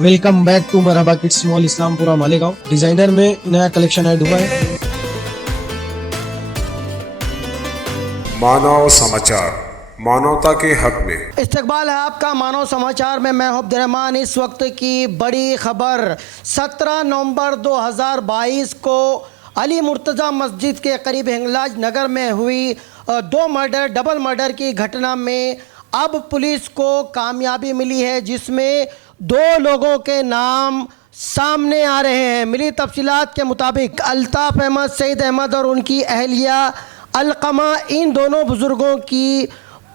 Welcome back to Marhaba kids mall Islampura Malegaon. Designer में नया collection add हुआ है। मानव समाचार, मानवता के हक में इस्तकबाल है आपका मानव समाचार में। मैं अब्दुर्रहमान। इस वक्त की बड़ी खबर 17 नवंबर 2022 को अली मुर्तज़ा मस्जिद के करीब हिंगलाज नगर में हुई दो मर्डर, डबल मर्डर की घटना में अब पुलिस को कामयाबी मिली है, जिसमें दो लोगों के नाम सामने आ रहे हैं। मिली तफसीलात के मुताबिक अल्ताफ़ अहमद, सईद अहमद और उनकी अहलिया अलकमा, इन दोनों बुज़ुर्गों की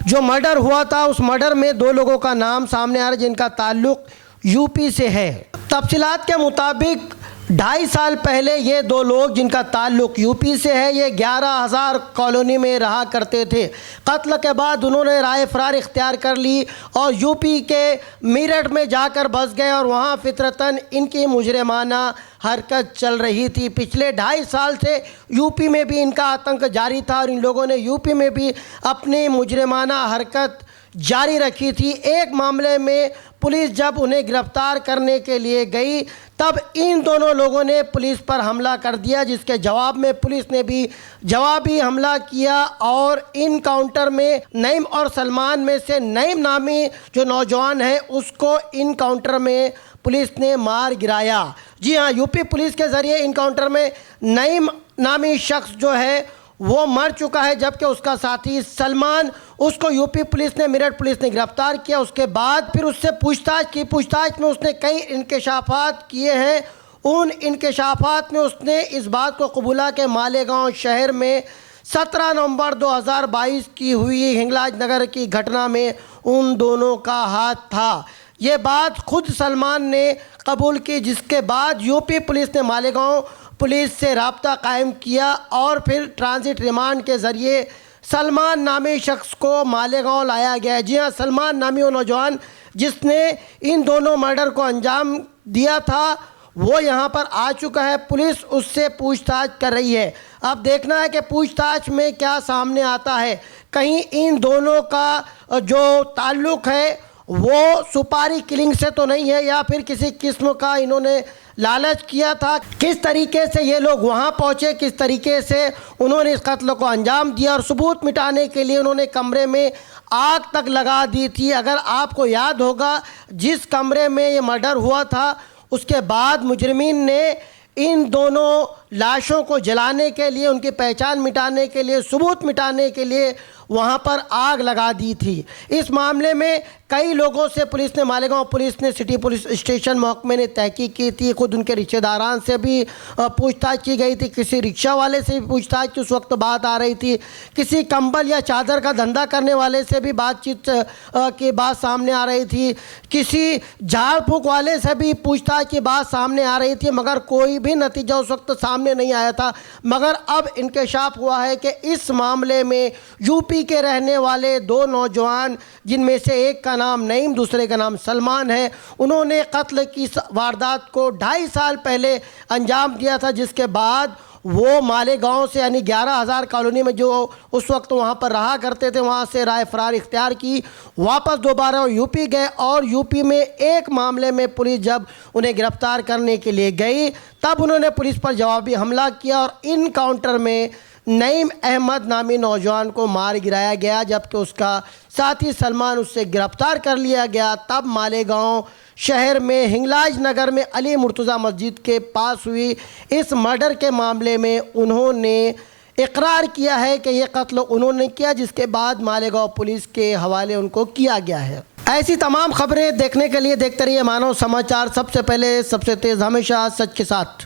जो मर्डर हुआ था उस मर्डर में दो लोगों का नाम सामने आ रहा है जिनका ताल्लुक़ यूपी से है। तफसीलात के मुताबिक 2.5 साल पहले ये दो लोग जिनका ताल्लुक़ यूपी से है, ये 11,000 कॉलोनी में रहा करते थे। कत्ल के बाद उन्होंने राह फ़रार इख्तियार कर ली और यूपी के मेरठ में जाकर बस गए और वहाँ फितरतन इनकी मुजरिमाना हरकत चल रही थी। पिछले 2.5 साल से यूपी में भी इनका आतंक जारी था और इन लोगों ने यूपी में भी अपनी मुजरिमाना हरकत जारी रखी थी। एक मामले में पुलिस जब उन्हें गिरफ्तार करने के लिए गई तब इन दोनों लोगों ने पुलिस पर हमला कर दिया, जिसके जवाब में पुलिस ने भी जवाबी हमला किया और इनकाउंटर में नईम और सलमान में से नईम नामी जो नौजवान है उसको इनकाउंटर में पुलिस ने मार गिराया। जी हाँ, यूपी पुलिस के ज़रिए इनकाउंटर में नईम नामी शख्स जो है वो मर चुका है, जबकि उसका साथी सलमान, उसको यूपी पुलिस ने, मेरठ पुलिस ने गिरफ्तार किया। उसके बाद फिर उससे पूछताछ की। पूछताछ में उसने कई इंकशाफात किए हैं। उन इंकशाफात में उसने इस बात को कबूला कि मालेगांव शहर में 17 नवंबर 2022 की हुई हिंगलाज नगर की घटना में उन दोनों का हाथ था। ये बात खुद सलमान ने कबूल की, जिसके बाद यूपी पुलिस ने मालेगांव पुलिस से रब्ता कायम किया और फिर ट्रांजिट रिमांड के ज़रिए सलमान नामी शख्स को मालेगांव लाया गया। जी हाँ, सलमान नामी वो नौजवान जिसने इन दोनों मर्डर को अंजाम दिया था वो यहाँ पर आ चुका है। पुलिस उससे पूछताछ कर रही है। अब देखना है कि पूछताछ में क्या सामने आता है। कहीं इन दोनों का जो ताल्लुक़ है वो सुपारी किलिंग से तो नहीं है या फिर किसी किस्म का इन्होंने लालच किया था। किस तरीके से ये लोग वहाँ पहुँचे, किस तरीके से उन्होंने इस कत्ल को अंजाम दिया और सबूत मिटाने के लिए उन्होंने कमरे में आग तक लगा दी थी। अगर आपको याद होगा, जिस कमरे में ये मर्डर हुआ था उसके बाद मुजरिमीन ने इन दोनों लाशों को जलाने के लिए, उनकी पहचान मिटाने के लिए, सबूत मिटाने के लिए वहाँ पर आग लगा दी थी। इस मामले में कई लोगों से पुलिस ने, मालेगांव पुलिस ने, सिटी पुलिस स्टेशन महकमे ने तहकीक की थी। खुद उनके रिश्तेदारान से भी पूछताछ की गई थी। किसी रिक्शा वाले से भी पूछताछ की उस वक्त बात आ रही थी। किसी कंबल या चादर का धंधा करने वाले से भी बातचीत की बात सामने आ रही थी। किसी झाड़ फूँक वाले से भी पूछताछ की बात सामने आ रही थी, मगर कोई भी नतीजा उस वक्त सामने नहीं आया था। मगर अब इंकशाफ हुआ है कि इस मामले में यूपी के रहने वाले दो नौजवान, जिनमें से एक का नाम नईम, दूसरे का नाम सलमान है, उन्होंने कत्ल की वारदात को 2.5 साल पहले अंजाम दिया था, जिसके बाद वो मालेगांव से यानी 11,000 कॉलोनी में जो उस वक्त वहाँ पर रहा करते थे वहाँ से राह फ़रार इख्तियार की, वापस दोबारा यूपी गए और यूपी में एक मामले में पुलिस जब उन्हें गिरफ्तार करने के लिए गई तब उन्होंने पुलिस पर जवाबी हमला किया और इनकाउंटर में नईम अहमद नामी नौजवान को मार गिराया गया, जबकि उसका साथी सलमान, उससे गिरफ्तार कर लिया गया। तब मालेगांव शहर में हिंगलाज नगर में अली मुर्तज़ा मस्जिद के पास हुई इस मर्डर के मामले में उन्होंने इकरार किया है कि ये कत्ल उन्होंने किया, जिसके बाद मालेगांव पुलिस के हवाले उनको किया गया है। ऐसी तमाम खबरें देखने के लिए देखते रहिए मानव समाचार। सबसे पहले, सबसे तेज़, हमेशा सच के साथ।